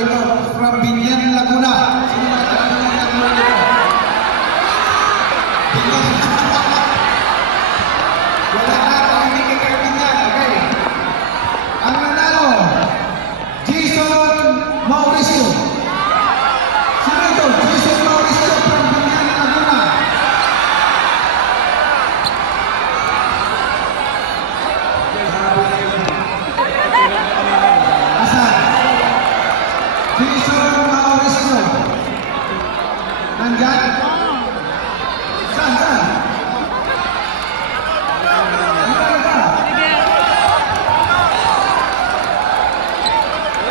ito from Binyan, Laguna. Sino na ito? Laguna dito? Binyan. Wala na ako, hindi kay Binyan. Okay. Ang nanalo, Jason Mauricio. Sino ito? Jason Mauricio from Binyan, Laguna. Asan? Jason Mauricio. Nandyan? Saan? Saan? Ano ka?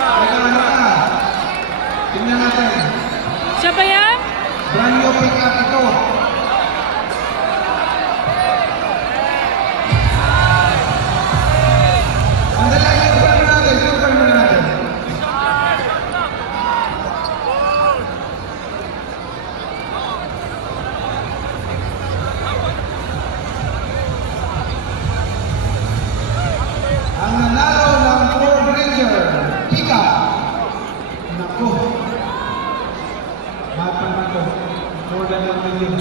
Ano ka? Tingnan natin. Siya ba yan? Brand new pick up ito. Sandali, confirm muna natin. Confirm muna natin. Ang nanalo ng Ford Ranger pickup. Naku. Mahal pa naman ito. More than 1 million.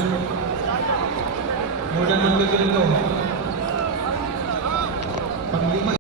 More than 1 million ito. Pag-lima